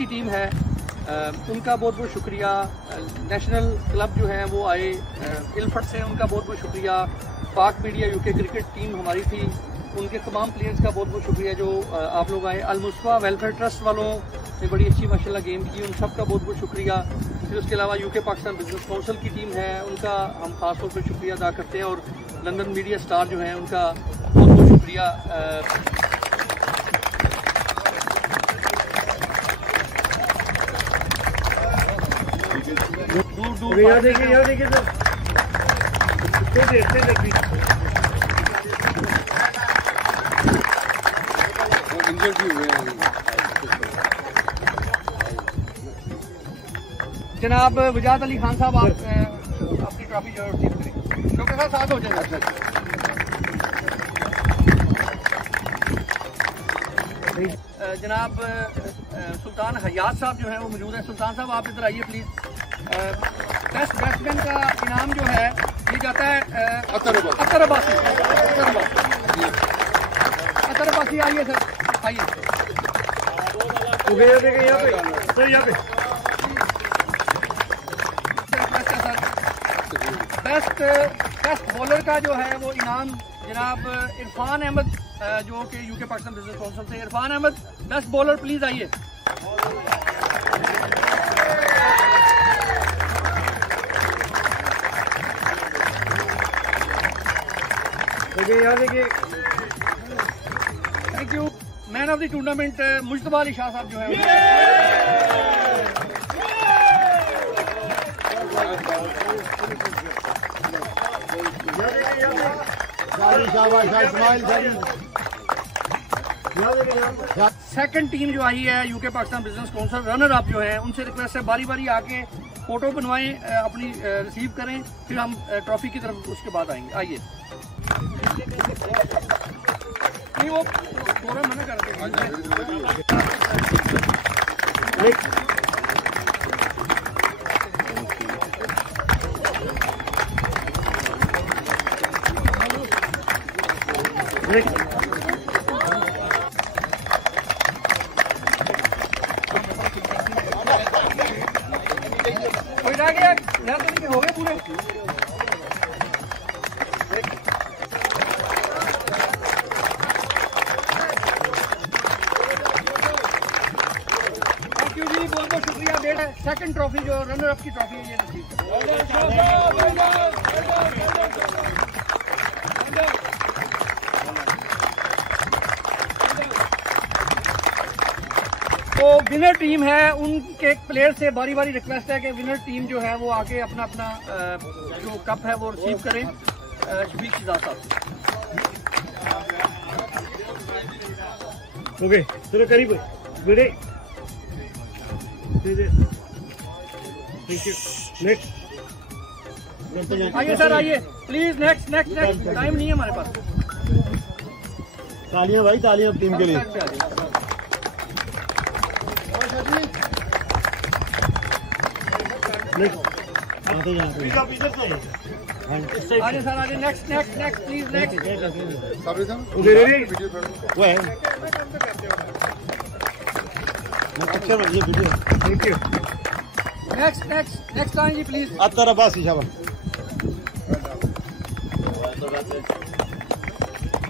की टीम है उनका बहुत बहुत शुक्रिया। नेशनल क्लब जो है वो आए इलफट से, उनका बहुत बहुत शुक्रिया। पाक मीडिया यूके क्रिकेट टीम हमारी थी, उनके तमाम प्लेयर्स का बहुत बहुत शुक्रिया जो आप लोग आए। अल-मुस्तफा वेलफेयर ट्रस्ट वालों ने बड़ी अच्छी माशाल्लाह गेम की, उन सब का बहुत बहुत शुक्रिया। फिर उसके अलावा यूके पाकिस्तान बिजनेस काउंसिल की टीम है, उनका हम खास तौर पर शुक्रिया अदा करते हैं। और लंदन मीडिया स्टार जो है उनका बहुत बहुत शुक्रिया। यहाँ देखिए जनाब वजाद अली खान साहब, आप अपनी ट्रॉफी जो रिसीव करें। शौकत साहब साथ हो जाएगा। जनाब सुल्तान हयात साहब जो है वो मौजूद है। सुल्तान साहब आप इधर आइए प्लीज। बेस्ट बैट्समैन का इनाम जो है ये जाता है अतर अब्बासी। आइए सर, आइए। यहाँ पे बेस्ट बॉलर का जो है वो इनाम जनाब इरफान अहमद जो कि यूके पाकिस्तान बिजनेस काउंसिल से। Irfan Ahmed best bowler please आइए। Thank you. Man of the tournament Mushtaba Ali Shah साहब जो है सेकंड टीम जो आई है UK Pakistan business council runner up जो है उनसे रिक्वेस्ट है बारी बारी आके फोटो बनवाएं, अपनी रिसीव करें, फिर हम ट्रॉफी की तरफ उसके बाद आएंगे। आइए। नहीं वो थोड़ा मना करते हो गए पूरे। थैंक यू जी, बहुत बहुत शुक्रिया। डेट है सेकंड ट्रॉफी जो रनर अप की ट्रॉफी है ये नसीब। तो विनर टीम है, उनके प्लेयर से बारी बारी रिक्वेस्ट है कि विनर टीम जो है वो आके अपना अपना जो कप है वो रिसीव करें शफीक शिजात साहब से। ओके चलो करीब बेटे। नेक्स्ट आइए सर, आइए प्लीज। नेक्स्ट टाइम नहीं है हमारे पास। तालियां भाई, तालियां टीम के लिए। आगे सर, आगे। Next please. नेक्स्ट टाइम जी प्लीज। अतर अब्बासी शाबाश।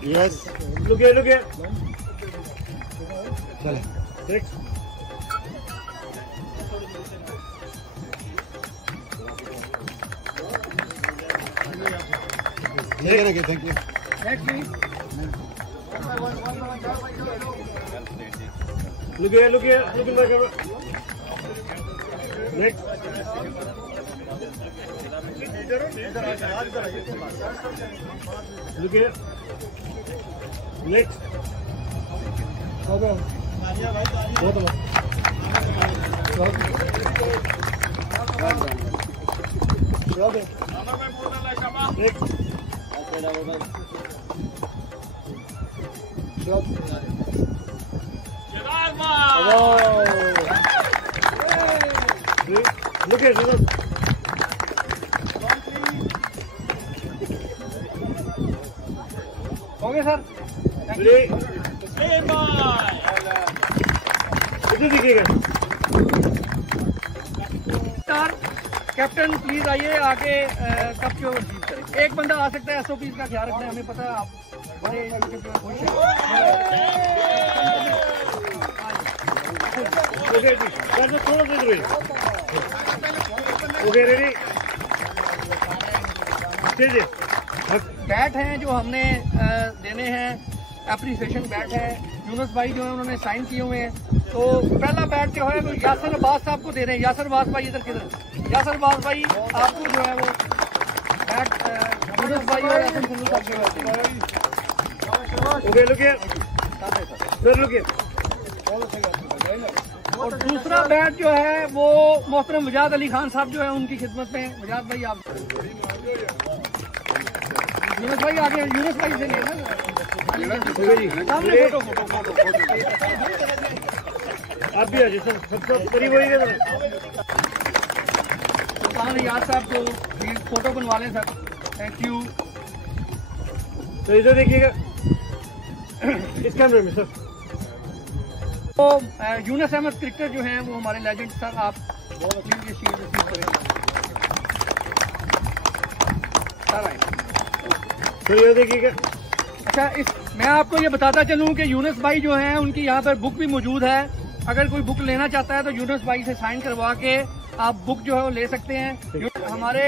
यस लुके चले next. Thank you. Next please. लुके नेक्स्ट। लुके next. Look at it. Okay, sir. इधर दिखेगा। कैप्टन प्लीज आइए आगे कप जो रिसीव करें। एक बंदा आ सकता है, एसओपी का ख्याल रखना है, हमें पता है आप बड़े खुश हैं। Okay ready. बैट हैं जो हमने देने हैं, एप्रिसिएशन बैट है। यूनुस भाई जो है उन्होंने साइन किए हुए हैं। तो पहला बैट जो है वो यासर अब्बास साहब को दे रहे हैं। यासर अब्बास भाई इधर किधर? यासर अब्बास भाई आपको जो है वो बैट यूनुस भाई और हसन संधू साहब के ओके लुकिए सर, लुकिए। और दूसरा बैट जो है वो मोहतरम वजाद अली खान साहब जो है उनकी खिदमत में। वजाद भाई आप, यूनुस भाई आगे, यूनुस भाई से लेना सामने फोटो। आप भी आ जाइए सर, सबसे करीब होइए सर। सुल्तान रियाज साहब को फोटो बनवा लें सर, थैंक यू। तो इधर देखिएगा इस कैमरे में सर। तो यूनुस अहमद क्रिकेटर जो हैं वो हमारे लेजेंड सर, आप ये शील्ड रिसीव करें सर। आए सर ये देखिएगा। अच्छा, मैं आपको ये बताता चलूं कि यूनुस भाई जो हैं उनकी यहाँ पर बुक भी मौजूद है। अगर कोई बुक लेना चाहता है तो यूनुस भाई से साइन करवा के आप बुक जो है वो ले सकते हैं। हमारे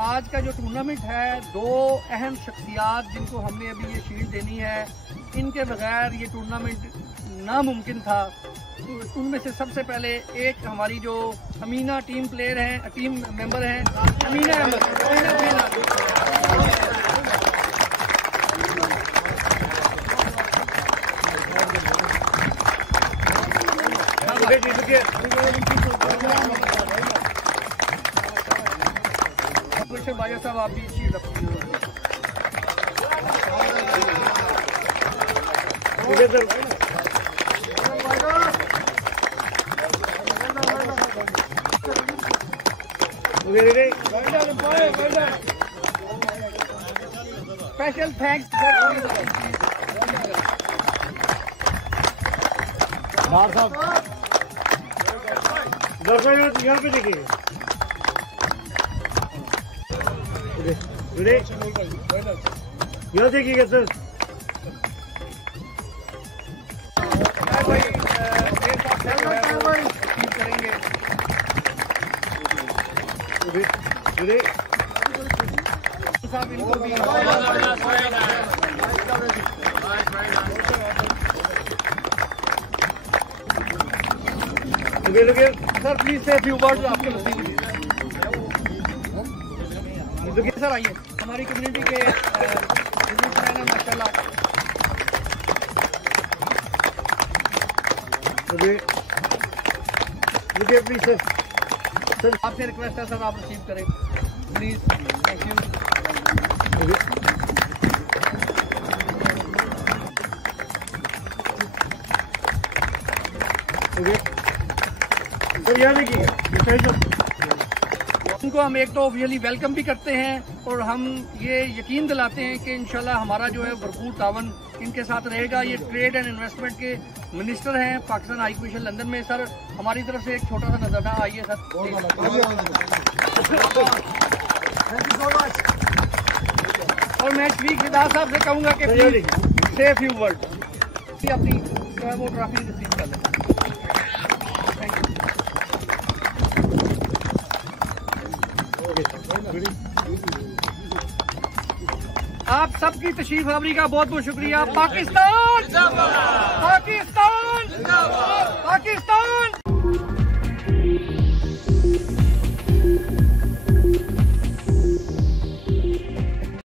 आज का जो टूर्नामेंट है, दो अहम शख्सियात जिनको हमने अभी ये शील्ड देनी है, इनके बगैर ये टूर्नामेंट नामुमकिन था। तो उनमें से सबसे पहले एक हमारी जो अमीना टीम प्लेयर हैं, टीम मेंबर हैं, अमीना अहमद। भाई साहब आप भी शील्ड रखिए। स्पेशल थैंक्स साहब। दर्शक यहाँ पे देखिए, यहाँ देखिएगा सर। साहब इनको भी सर प्लीज से फ्यू वर्ड्स आपके नसीब सर। आइए, हमारी कम्युनिटी के माशाल्लाह। प्लीज सर, सर आपसे रिक्वेस्ट है सर, आप रिसीव करें प्लीज, थैंक यू। सर यहाँ देखिए, उनको हम एक तो ऑब्वियसली वेलकम भी करते हैं और हम ये यकीन दिलाते हैं कि इंशाल्लाह हमारा जो है भरपूर तावन इनके साथ रहेगा। ये ट्रेड एंड इन्वेस्टमेंट के मिनिस्टर हैं पाकिस्तान हाई कमीशन लंदन में। सर हमारी तरफ से एक छोटा सा नजराना आइए सर। और मैं शफीक हिदायत साहब से कहूँगा कि प्लीज से फ्यू वर्ड अपनी जो है वो ट्रॉफी रिसीव कर लें। आप सबकी तशरीफ आवरी का बहुत बहुत शुक्रिया। पाकिस्तान, पाकिस्तान, पाकिस्तान।